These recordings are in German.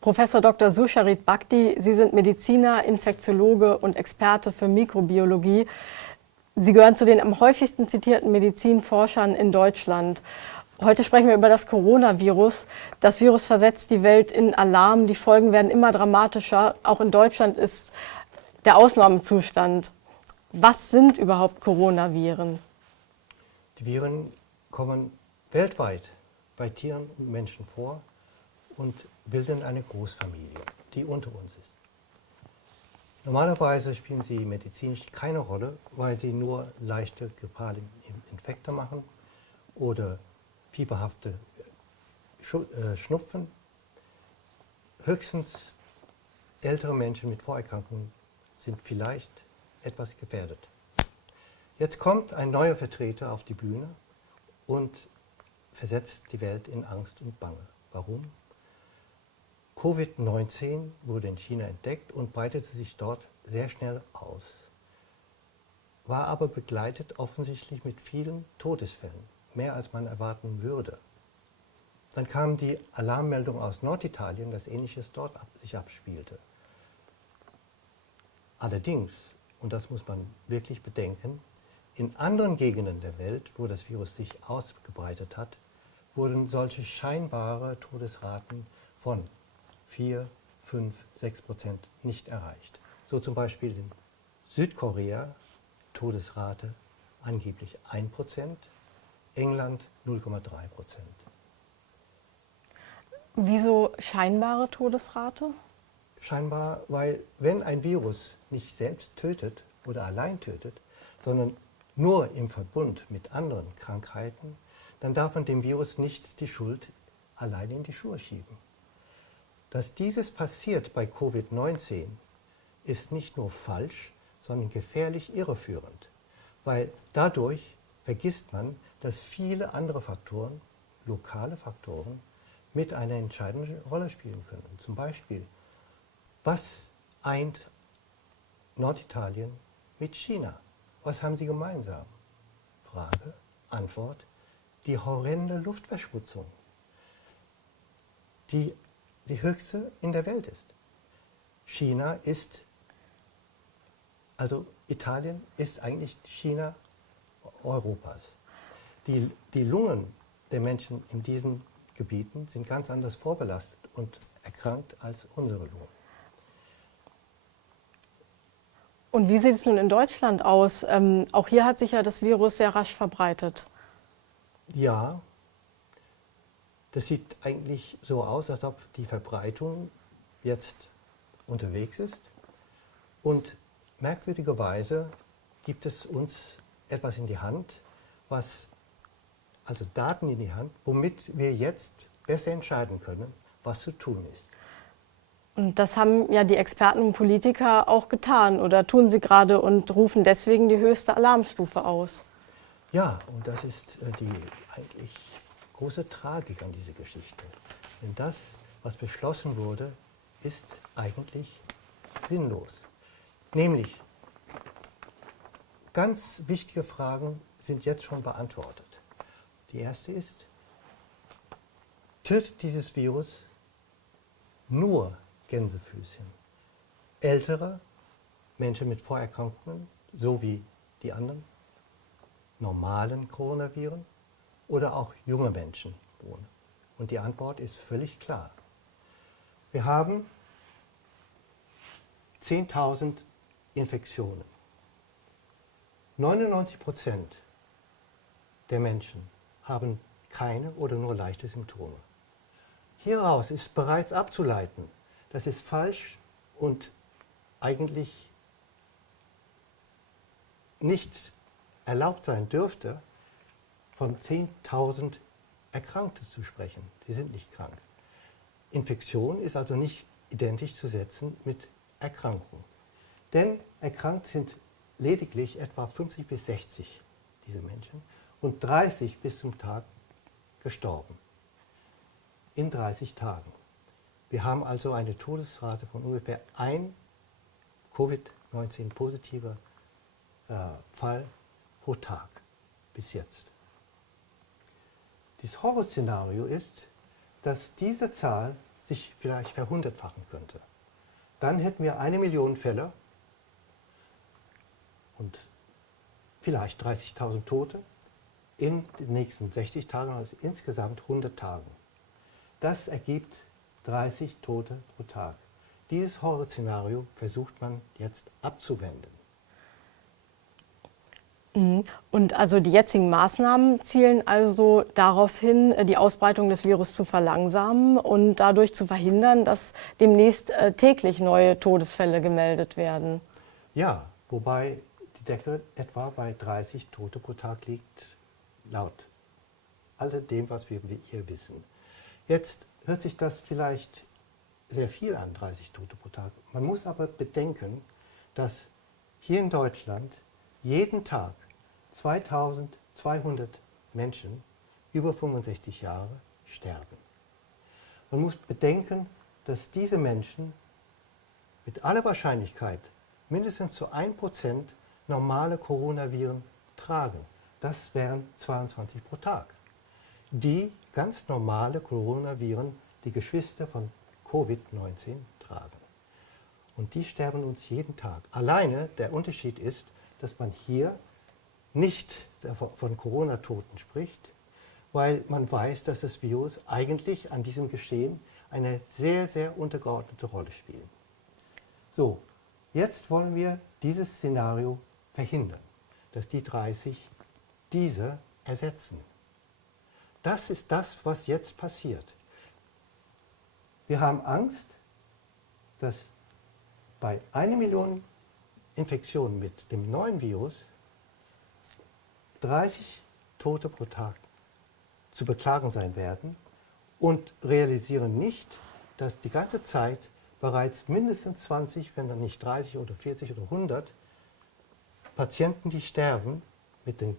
Professor Dr. Susharit Bhakdi, Sie sind Mediziner, Infektiologe und Experte für Mikrobiologie. Sie gehören zu den am häufigsten zitierten Medizinforschern in Deutschland. Heute sprechen wir über das Coronavirus. Das Virus versetzt die Welt in Alarm. Die Folgen werden immer dramatischer. Auch in Deutschland ist der Ausnahmezustand. Was sind überhaupt Coronaviren? Die Viren kommen weltweit bei Tieren und Menschen vor und bilden eine Großfamilie, die unter uns ist. Normalerweise spielen sie medizinisch keine Rolle, weil sie nur leichte grippale Infekte machen oder fieberhafte Schnupfen. Höchstens ältere Menschen mit Vorerkrankungen sind vielleicht etwas gefährdet. Jetzt kommt ein neuer Vertreter auf die Bühne und versetzt die Welt in Angst und Bange. Warum? Covid-19 wurde in China entdeckt und breitete sich dort sehr schnell aus, war aber begleitet offensichtlich mit vielen Todesfällen, mehr als man erwarten würde. Dann kam die Alarmmeldung aus Norditalien, dass Ähnliches dort sich abspielte. Allerdings, und das muss man wirklich bedenken, in anderen Gegenden der Welt, wo das Virus sich ausgebreitet hat, wurden solche scheinbare Todesraten von 4, 5, 6% nicht erreicht. So zum Beispiel in Südkorea Todesrate angeblich 1%, England 0,3%. Wieso scheinbare Todesrate? Scheinbar, weil wenn ein Virus nicht selbst tötet oder allein tötet, sondern nur im Verbund mit anderen Krankheiten, dann darf man dem Virus nicht die Schuld allein in die Schuhe schieben. Dass dieses passiert bei Covid-19 ist nicht nur falsch, sondern gefährlich irreführend, weil dadurch vergisst man, dass viele andere Faktoren, lokale Faktoren, mit einer entscheidenden Rolle spielen können. Zum Beispiel, was eint Norditalien mit China? Was haben sie gemeinsam? Frage, Antwort, die horrende Luftverschmutzung, die höchste in der Welt ist. Italien ist eigentlich China Europas. Die Lungen der Menschen in diesen Gebieten sind ganz anders vorbelastet und erkrankt als unsere Lungen. Und wie sieht es nun in Deutschland aus? Auch hier hat sich ja das Virus sehr rasch verbreitet. Ja, das sieht eigentlich so aus, als ob die Verbreitung jetzt unterwegs ist. Und merkwürdigerweise gibt es uns etwas in die Hand, also Daten in die Hand, womit wir jetzt besser entscheiden können, was zu tun ist. Und das haben ja die Experten und Politiker auch getan oder tun sie gerade und rufen deswegen die höchste Alarmstufe aus. Ja, und das ist die eigentlich große Tragik an dieser Geschichte. Denn das, was beschlossen wurde, ist eigentlich sinnlos. Nämlich, ganz wichtige Fragen sind jetzt schon beantwortet. Die erste ist, tötet dieses Virus nur Gänsefüßchen? Ältere Menschen mit Vorerkrankungen, so wie die anderen normalen Coronaviren, oder auch junge Menschen? Und die Antwort ist völlig klar. Wir haben 10.000 Infektionen. 99% der Menschen haben keine oder nur leichte Symptome. Hieraus ist bereits abzuleiten, dass es falsch und eigentlich nicht erlaubt sein dürfte, von 10.000 Erkrankten zu sprechen. Die sind nicht krank. Infektion ist also nicht identisch zu setzen mit Erkrankung. Denn erkrankt sind lediglich etwa 50 bis 60 diese Menschen und 30 bis zum Tag gestorben. In 30 Tagen. Wir haben also eine Todesrate von ungefähr ein Covid-19-positiver Fall pro Tag bis jetzt. Das Horrorszenario ist, dass diese Zahl sich vielleicht verhundertfachen könnte. Dann hätten wir 1 Million Fälle und vielleicht 30.000 Tote in den nächsten 60 Tagen, also insgesamt 100 Tagen. Das ergibt 30 Tote pro Tag. Dieses Horrorszenario versucht man jetzt abzuwenden. Und also die jetzigen Maßnahmen zielen also darauf hin, die Ausbreitung des Virus zu verlangsamen und dadurch zu verhindern, dass demnächst täglich neue Todesfälle gemeldet werden. Ja, wobei die Decke etwa bei 30 Tote pro Tag liegt, laut alledem, was wir hier wissen. Jetzt hört sich das vielleicht sehr viel an, 30 Tote pro Tag. Man muss aber bedenken, dass hier in Deutschland jeden Tag 2200 Menschen über 65 Jahre sterben. Man muss bedenken, dass diese Menschen mit aller Wahrscheinlichkeit mindestens zu 1% normale Coronaviren tragen. Das wären 22 pro Tag. Die ganz normale Coronaviren, die Geschwister von Covid-19 tragen. Und die sterben uns jeden Tag. Alleine der Unterschied ist, dass man hier nicht von Corona-Toten spricht, weil man weiß, dass das Virus eigentlich an diesem Geschehen eine sehr, sehr untergeordnete Rolle spielt. So, jetzt wollen wir dieses Szenario verhindern, dass die 30 diese ersetzen. Das ist das, was jetzt passiert. Wir haben Angst, dass bei 1 Million Infektionen mit dem neuen Virus 30 Tote pro Tag zu beklagen sein werden und realisieren nicht, dass die ganze Zeit bereits mindestens 20, wenn dann nicht 30 oder 40 oder 100 Patienten, die sterben, mit den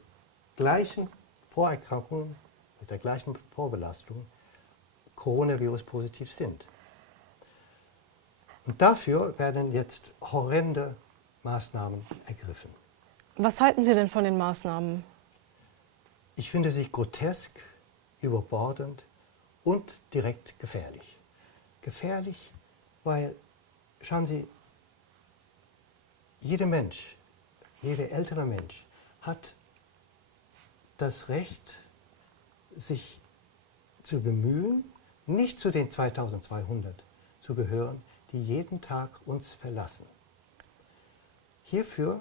gleichen Vorerkrankungen, mit der gleichen Vorbelastung, Coronavirus positiv sind. Und dafür werden jetzt horrende Maßnahmen ergriffen. Was halten Sie denn von den Maßnahmen? Ich finde sie grotesk, überbordend und direkt gefährlich. Gefährlich, weil, schauen Sie, jeder Mensch, jeder ältere Mensch hat das Recht, sich zu bemühen, nicht zu den 2200 zu gehören, die jeden Tag uns verlassen. Hierfür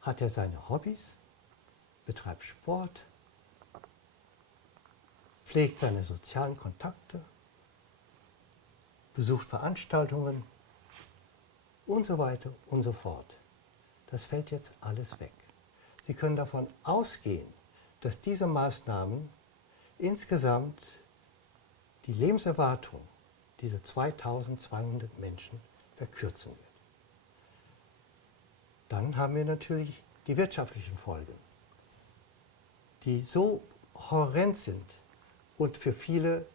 hat er seine Hobbys, betreibt Sport, pflegt seine sozialen Kontakte, besucht Veranstaltungen und so weiter und so fort. Das fällt jetzt alles weg. Sie können davon ausgehen, dass diese Maßnahmen insgesamt die Lebenserwartung dieser 2200 Menschen verkürzen wird. Dann haben wir natürlich die wirtschaftlichen Folgen, die so horrend sind und für viele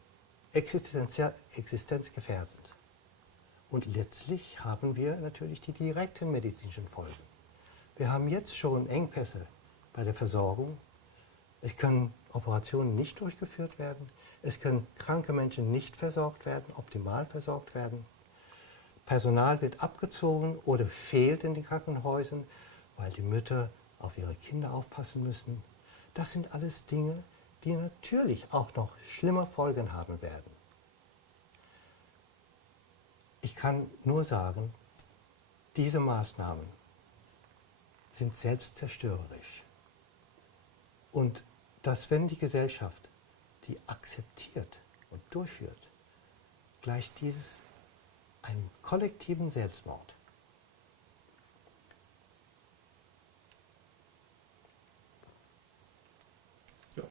existenzgefährdend. Und letztlich haben wir natürlich die direkten medizinischen Folgen. Wir haben jetzt schon Engpässe bei der Versorgung. Es können Operationen nicht durchgeführt werden. Es können kranke Menschen nicht versorgt werden, optimal versorgt werden. Personal wird abgezogen oder fehlt in den Krankenhäusern, weil die Mütter auf ihre Kinder aufpassen müssen. Das sind alles Dinge, die natürlich auch noch schlimme Folgen haben werden. Ich kann nur sagen, diese Maßnahmen sind selbstzerstörerisch. Und dass, wenn die Gesellschaft die akzeptiert und durchführt, gleicht dieses einem kollektiven Selbstmord.